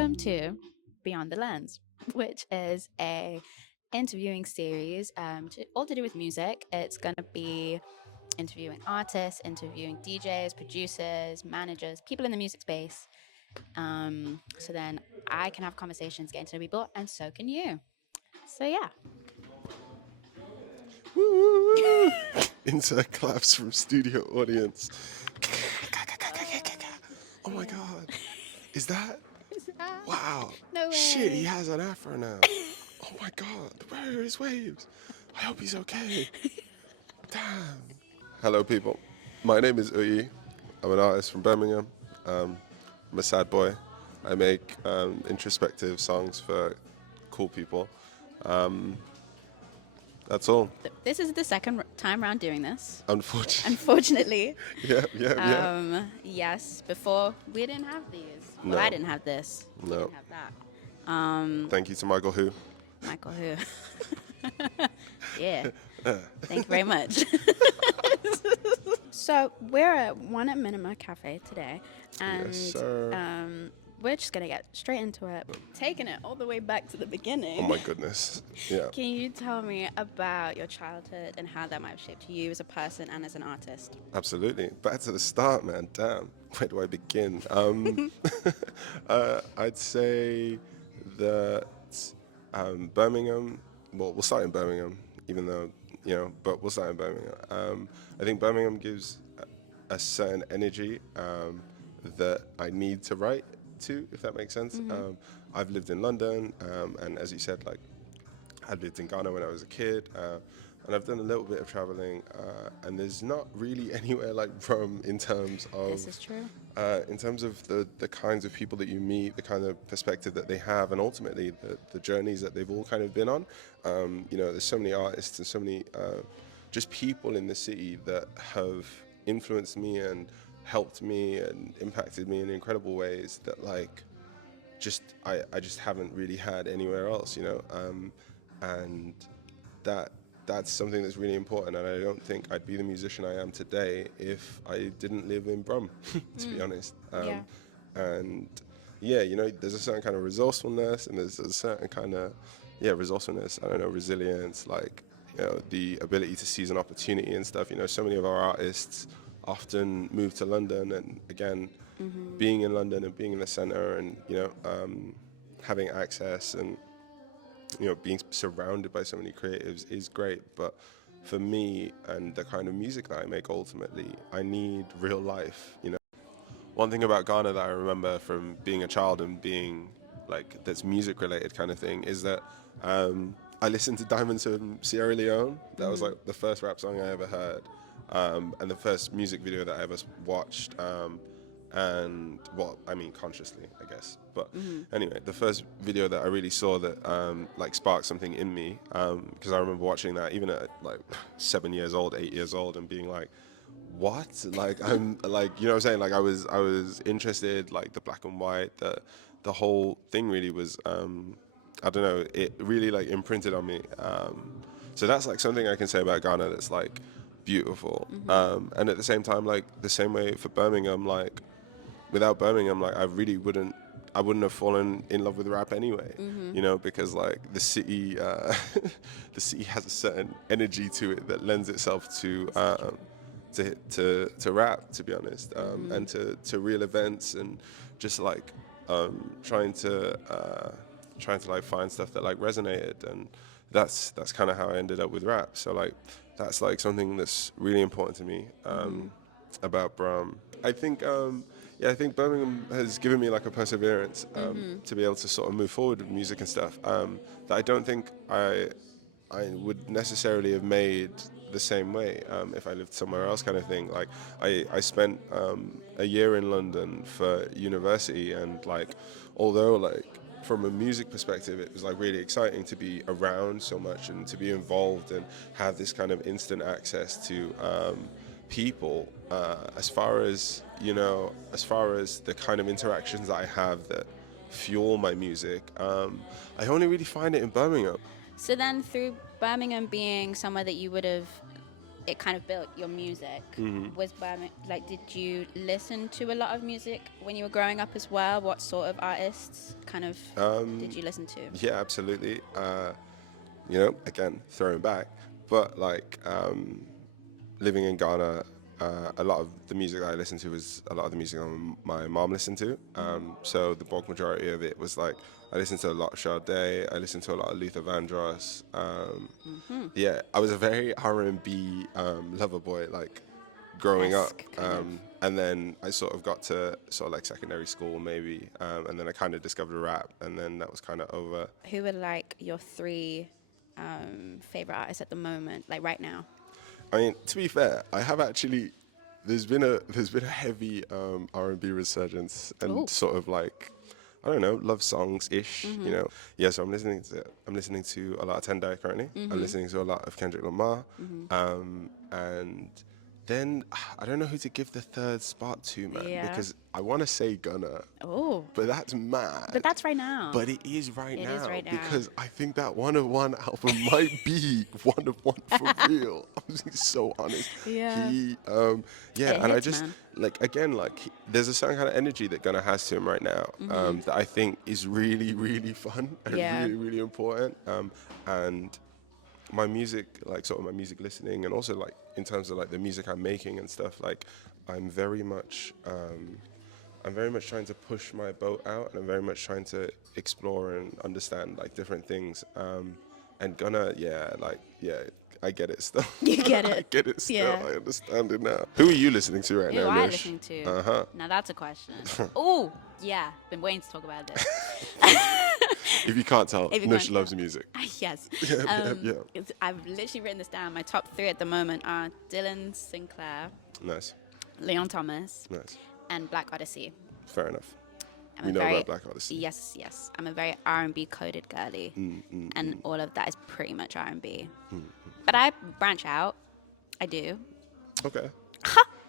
Welcome to Beyond the Lens, which is a interviewing series all to do with music. It's going to be interviewing artists, interviewing DJs, producers, managers, people in the music space. So then I can have conversations, get to know people, and so can you. So yeah. Woo! Insert claps from studio audience. Oh my god. Is that? Wow. No Shit, he way. has an afro now. Oh my god. Where are his waves? I hope he's okay. Damn. Hello, people. My name is Uyi. I'm an artist from Birmingham. I'm a sad boy. I make introspective songs for cool people. That's all. This is the second time around doing this. Unfortunately. Unfortunately. Yeah. Yes, before we didn't have these. Well, No. I didn't have this. You No. didn't have that. Thank you to Michael Who. Michael who? Yeah. Thank you very much. So we're at Minima Cafe today, and Yes, sir. we're just gonna get straight into it. Taking it all the way back to the beginning. Oh my goodness. Yeah. Can you tell me about your childhood and how that might have shaped you as a person and as an artist? Absolutely. Back to the start, man. Damn. Where do I begin? I'd say that Birmingham. Well, we'll start in Birmingham, even though but we'll start in Birmingham. I think Birmingham gives a certain energy that I need to write to, if that makes sense. I've lived in London, and as you said, like I lived in Ghana when I was a kid, and I've done a little bit of traveling, and there's not really anywhere like Rome in terms of This is true. in terms of the kinds of people that you meet, the kind of perspective that they have, and ultimately the journeys that they've all kind of been on. There's so many artists and so many just people in the city that have influenced me and helped me and impacted me in incredible ways that I just haven't really had anywhere else, and that's something that's really important, and I don't think I'd be the musician I am today if I didn't live in Brum, to be honest. Yeah. And there's a certain kind of resourcefulness, and there's a certain kind of resourcefulness. I don't know, resilience, the ability to seize an opportunity and stuff. So many of our artists often move to London, and again, being in London and being in the center, and having access and being surrounded by so many creatives is great. But for me and the kind of music that I make, ultimately, I need real life. One thing about Ghana that I remember from being a child and being that's music related kind of thing is that I listened to Diamonds from Sierra Leone. That was like the first rap song I ever heard, and the first music video that I ever watched. And consciously, I guess. But anyway, the first video that I really saw that sparked something in me, because I remember watching that even at 7 years old, 8 years old, and being like, what? I'm you know what I'm saying? I was interested, the black and white, the whole thing really was, I don't know, it really imprinted on me. So that's something I can say about Ghana that's beautiful. And at the same time, the same way for Birmingham, without Birmingham, I wouldn't have fallen in love with rap anyway, because the city, the city has a certain energy to it that lends itself to rap, to be honest, and to real events, and just trying to find stuff that resonated, and that's kind of how I ended up with rap. So that's something that's really important to me about Brum. I think Birmingham has given me a perseverance to be able to sort of move forward with music and stuff that I don't think I would necessarily have made the same way if I lived somewhere else, kind of thing. I spent a year in London for university, and although from a music perspective, it was really exciting to be around so much and to be involved and have this kind of instant access to people. As far as the kind of interactions that I have that fuel my music, I only really find it in Birmingham. So then, through Birmingham being somewhere that you would have it kind of built your music. Was like, did you listen to a lot of music when you were growing up as well? What sort of artists kind of did you listen to? Yeah, absolutely. You know, again, throwing back, but like living in Ghana, a lot of the music that I listened to was a lot of the music my mom listened to. So the bulk majority of it was like I listened to a lot of Sade, I listened to a lot of Luther Vandross. Yeah, I was a very R&B lover boy, like growing up. Esque, kind of. And then I sort of got to sort of like secondary school maybe, and then I kind of discovered rap, and then that was kind of over. Who are like your three favorite artists at the moment, like right now? I mean, to be fair, I have actually. There's been a heavy R&B resurgence and Ooh. sort of like I don't know, love songs ish. You know, yeah. So I'm listening to a lot of Tendai currently. I'm listening to a lot of Kendrick Lamar, and then I don't know who to give the third spot to, man, Yeah. because I want to say Gunna, Oh, but that's mad. but that's right now. But it is right It now is right now. because I think that One of One album might be One of One for real. I'm being so honest. Yeah. He, It and I hits, just man. like again, like there's a certain kind of energy that Gunna has to him right now that I think is really, really fun and Yeah. really, really important. And my music, like sort of my music listening, and also like in terms of like the music I'm making and stuff, like I'm very much trying to push my boat out, and I'm very much trying to explore and understand like different things. And Gunna, I get it still. You get I it. get it still. Yeah. I understand it now. Who are you listening to right Who now, am I Nush? listening to? Uh-huh. Now that's a question. Oh, yeah. Been waiting to talk about this. If you can't tell, If you Nush can't loves tell. music. Yes. Yeah. I've literally written this down. My top three at the moment are Dylan Sinclair, Nice. Leon Thomas, Nice. and Black Odyssey. Fair enough. I'm We a know very, about Black Odyssey. Yes. I'm a very R&B coded girly, and all of that is pretty much R&B. But I branch out. I do. Okay.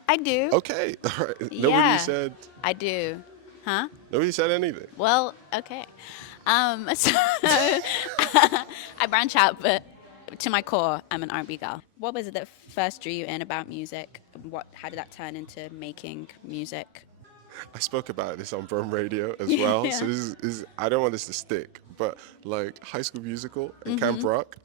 I do. Okay. All right. Yeah. Nobody said. I do. Huh? Nobody said anything. Well, okay. So I branch out, but to my core, I'm an R&B girl. What was it that first drew you in about music? How did that turn into making music? I spoke about this on Brum Radio as well. Yeah. So this is I don't want this to stick, but like High School Musical and Camp Rock,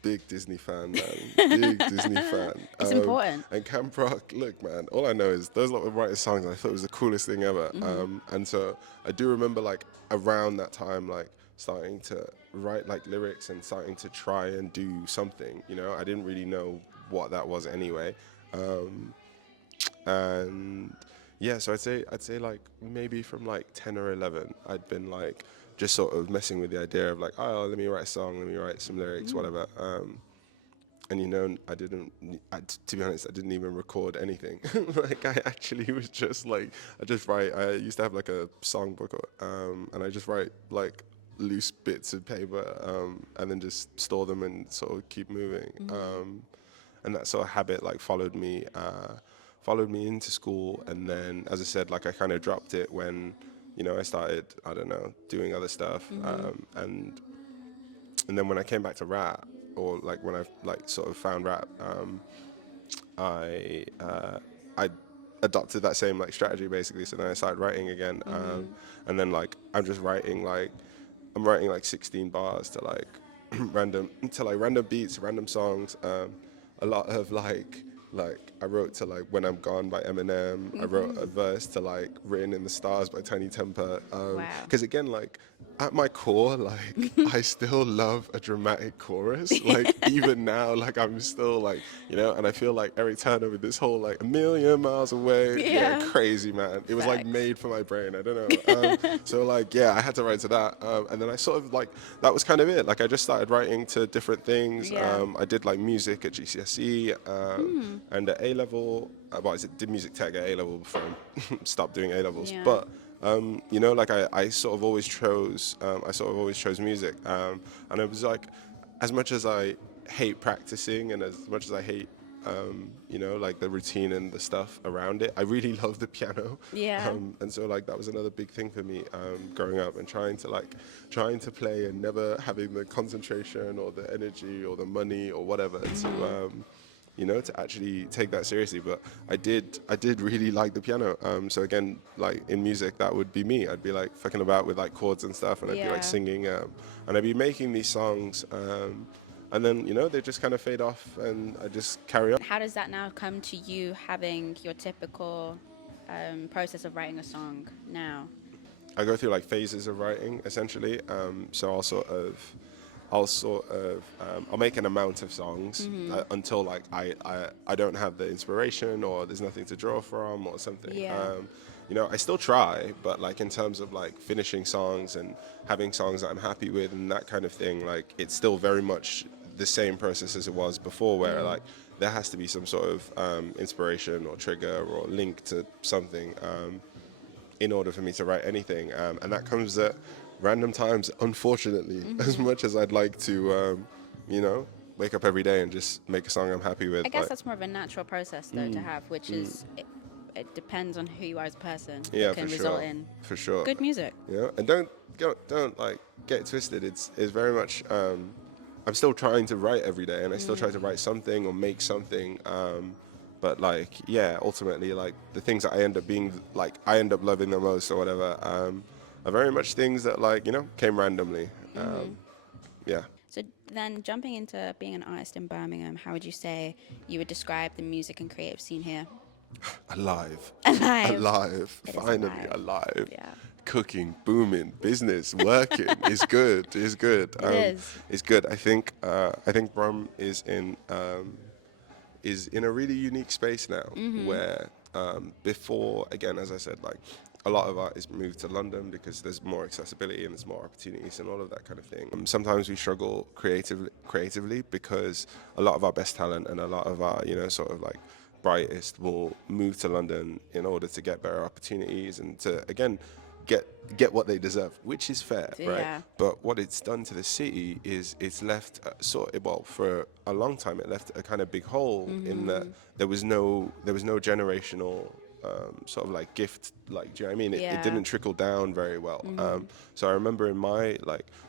big Disney fan, man. Big Disney fan. It's important. And Camp Rock, look, man, all I know is those lot were writing songs, and I thought it was the coolest thing ever. And so I do remember like around that time, like starting to write like lyrics and starting to try and do something. You know, I didn't really know what that was anyway. And yeah, so I'd say like maybe from like 10 or 11, I'd been like just sort of messing with the idea of like, oh, let me write a song, let me write some lyrics, whatever. And you know, to be honest, I didn't even record anything. Like I actually was just like, I used to have like a songbook, and I just write like loose bits of paper, and then just store them and sort of keep moving. And that sort of habit like followed me into school, and then, as I said, like I kind of dropped it when, you know, I started, I don't know, doing other stuff, and then when I came back to rap, or like when I like sort of found rap, I adopted that same like strategy basically. So then I started writing again, and then like I'm writing like 16 bars to like random beats, random songs, a lot of like I wrote to like When I'm Gone by Eminem. I wrote a verse to like Written in the Stars by Tiny Temper. Wow. Because again, like at my core, like I still love a dramatic chorus. Like even now, like I'm still like, you know, and I feel like Eric Turner with this whole like a million miles away. Yeah. Crazy, man. It was like Facts. made for my brain. I don't know. So like, yeah, I had to write to that. And then I sort of like, that was kind of it. Like I just started writing to different things. Yeah. I did like music at GCSE, and at A-level, I did music tech at A-level before I stopped doing A-levels. Yeah. But, you know, like I sort of always chose music. And it was like, as much as I hate practicing and as much as I hate, you know, like the routine and the stuff around it, I really love the piano. Yeah. And so like that was another big thing for me, growing up, and trying to play and never having the concentration or the energy or the money or whatever to actually take that seriously. But I did really like the piano. So again, like in music, that would be me. I'd be like fucking about with like chords and stuff, and I'd be like Yeah. singing, and I'd be making these songs, and then they just kind of fade off, and I just carry on. How does that now come to you having your typical process of writing a song now? I go through like phases of writing essentially. So I'll make an amount of songs until like I don't have the inspiration or there's nothing to draw from or something. Yeah. I still try, but like in terms of like finishing songs and having songs that I'm happy with and that kind of thing, like it's still very much the same process as it was before, where like there has to be some sort of inspiration or trigger or link to something. In order for me to write anything. And that comes at random times, unfortunately, as much as I'd like to, wake up every day and just make a song I'm happy with. I guess that's more of a natural process, though, to have, which is, it depends on who you are as a person. Yeah, It can for result sure. in For sure. good music. And don't like get it twisted. It's very much, I'm still trying to write every day and I still try to write something or make something. But like, yeah, ultimately, like the things that I end up loving the most or whatever, are very much things that like, came randomly. Yeah. So then jumping into being an artist in Birmingham, how would you say you would describe the music and creative scene here? Alive. Alive. Alive. It is Finally alive. Yeah. Cooking, booming, business, working is good. Is good. It is. It's good. I think Brum is in a really unique space now where before, again, as I said, like a lot of artists move to London because there's more accessibility and there's more opportunities and all of that kind of thing. Sometimes we struggle creatively because a lot of our best talent and a lot of our, sort of like brightest will move to London in order to get better opportunities and to, again, get what they deserve, which is fair, right? Yeah. But what it's done to the city is it's left for a long time it left a kind of big hole in that there was no generational sort of like gift, like, do you know what I mean? It didn't trickle down very well. So I remember in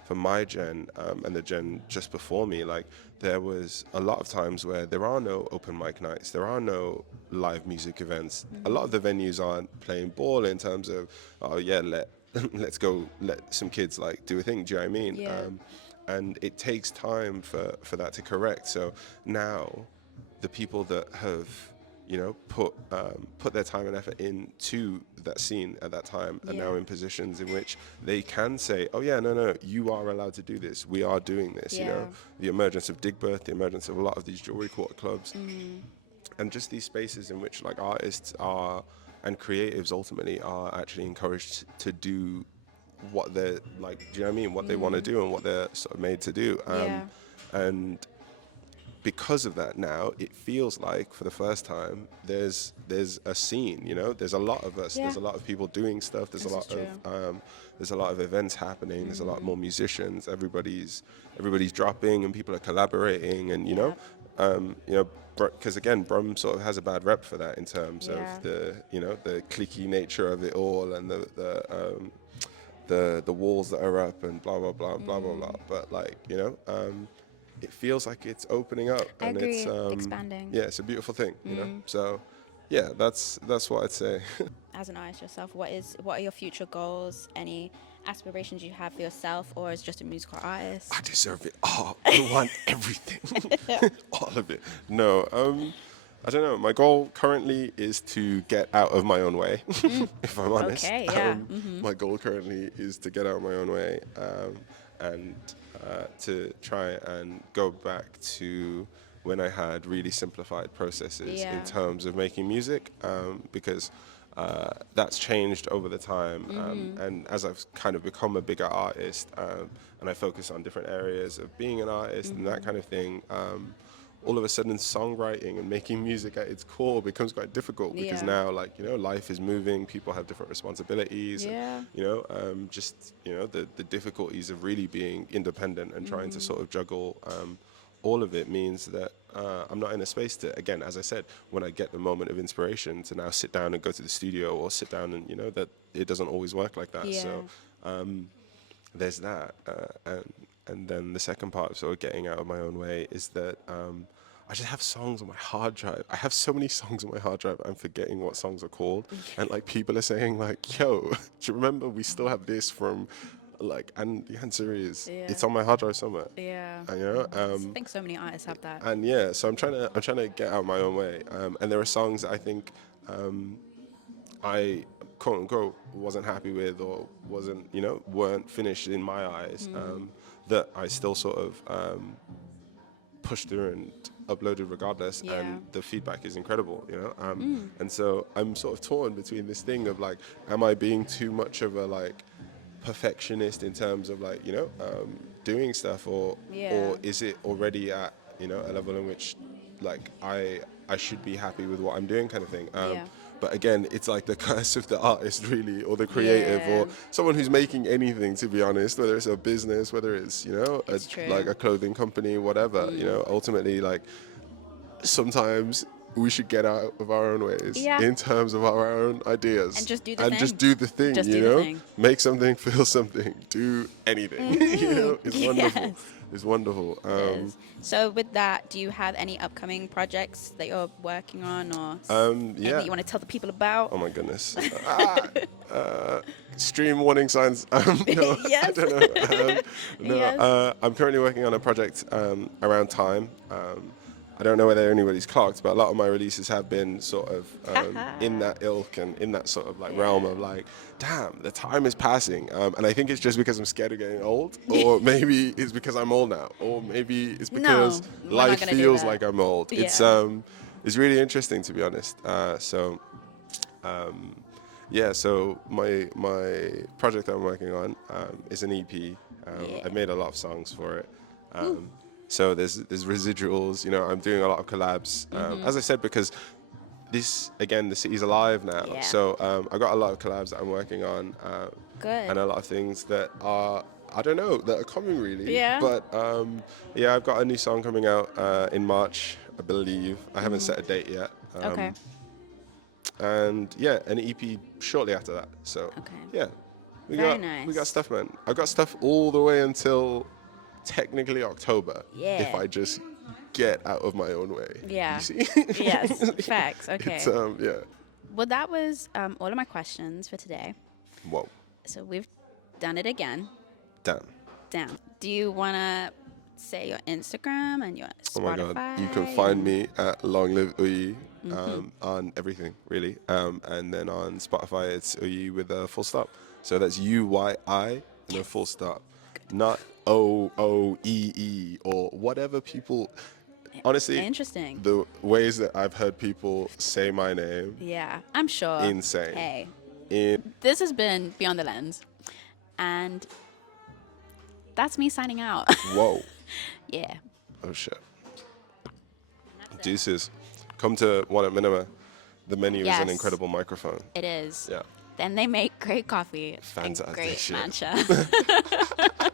for my gen and the gen just before me, like there was a lot of times where there are no open mic nights, there are no live music events. A lot of the venues aren't playing ball in terms of, oh yeah, let's go let some kids like do a thing, do you know what I mean? Yeah. And it takes time for that to correct. So now the people that have put their time and effort into that scene at that time are now in positions in which they can say, oh yeah, no, you are allowed to do this. We are doing this, The emergence of Digbirth, the emergence of a lot of these jewelry quarter clubs, and just these spaces in which like artists are and creatives ultimately are actually encouraged to do what they're like, do you know what I mean? What they want to do and what they're sort of made to do. And because of that now, it feels like for the first time there's a scene, there's a lot of us, there's a lot of people doing stuff, there's a lot of events happening, there's a lot more musicians, everybody's dropping and people are collaborating and because again Brum sort of has a bad rep for that in terms of the the cliquey nature of it all and the walls that are up and blah blah blah blah blah blah, but like it feels like it's opening up and it's expanding. Yeah, it's a beautiful thing, So yeah, that's what I'd say. As an artist yourself, what are your future goals? Any aspirations you have for yourself, or as just a musical artist? I deserve it all. I want everything. All of it. No, I don't know. My goal currently is to get out of my own way, if I'm honest. Okay, yeah. My goal currently is to get out of my own way and to try and go back to when I had really simplified processes in terms of making music, because that's changed over the time. And as I've kind of become a bigger artist and I focus on different areas of being an artist and that kind of thing, all of a sudden songwriting and making music at its core becomes quite difficult because now, like, life is moving, people have different responsibilities, and, the difficulties of really being independent and trying to sort of juggle all of it means that I'm not in a space to, again, as I said, when I get the moment of inspiration to now sit down and go to the studio or sit down and, that it doesn't always work like that. So there's that. And then the second part of sort of getting out of my own way is that I just have songs on my hard drive. I have so many songs on my hard drive. I'm forgetting what songs are called, and like people are saying like, "Yo, do you remember we still have this from?" Like, and the answer is, Yeah. it's on my hard drive somewhere. Yeah. And, you know, I think so many artists have that. and yeah, so I'm trying to get out my own way. And there are songs that I think I quote unquote wasn't happy with, or wasn't, you know, weren't finished in my eyes, that I still sort of pushed through and uploaded regardless, Yeah. and the feedback is incredible, you know. And so I'm sort of torn between this thing of like, am I being too much of a like perfectionist in terms of like, you know, doing stuff, or is it already at, you know, a level in which like I should be happy with what I'm doing, kind of thing. Yeah. But again, it's like the curse of the artist, really, or the creative, Yeah. or someone who's making anything, to be honest, whether it's a business, whether it's, you know, It's true. like a clothing company, whatever, you know, ultimately, like, sometimes we should get out of our own ways Yeah. in terms of our own ideas. And just do the and thing. just do the thing, Just you do the know? thing. Make something, feel something, do anything. You know, it's wonderful. Yes. It's wonderful. So with that, do you have any upcoming projects that you're working on, or anything Yeah. you want to tell the people about? Oh my goodness. Stream warning signs. No, I Yes. don't know. No, Yes. I'm currently working on a project around time. I don't know whether anybody's clocked, but a lot of my releases have been sort of in that ilk and in that sort of like realm of like, damn, the time is passing. And I think it's just because I'm scared of getting old, or maybe it's because I'm old now, or maybe it's because we're not life gonna do feels that. like I'm old. Yeah. It's really interesting, to be honest. Yeah, so my project that I'm working on is an EP. I've made a lot of songs for it. So there's residuals. You know, I'm doing a lot of collabs. As I said, because this, again, the city's alive now. Yeah. So I've got a lot of collabs that I'm working on. Good. And a lot of things that are, I don't know, that are coming, really. Yeah. But yeah, I've got a new song coming out in March, I believe. I haven't set a date yet. Okay. And yeah, an EP shortly after that. So Okay. yeah, we Very got nice. stuff, man. I've got stuff all the way until technically October. Yeah. If I just get out of my own way. Yeah. You see? Yes. Facts. Okay. It's yeah. Well, that was all of my questions for today. Whoa. So we've done it again. Damn. Down. Do you want to say your Instagram and your Spotify? Oh my God. You can find me at Long Live Uyi on everything, really. And then on Spotify, it's Uyi with a full stop. So that's UYI and a full stop. Not OOEE or whatever people. Honestly, Interesting. the ways that I've heard people say my name, Yeah, I'm sure. insane. Hey, this has been Beyond the Lens, and that's me signing out. Whoa. Yeah. Oh shit. Deuces. Come to one at Minima. The menu is Yes. an incredible microphone. It is. Yeah. Then they make great coffee and Fantastic great shit. matcha.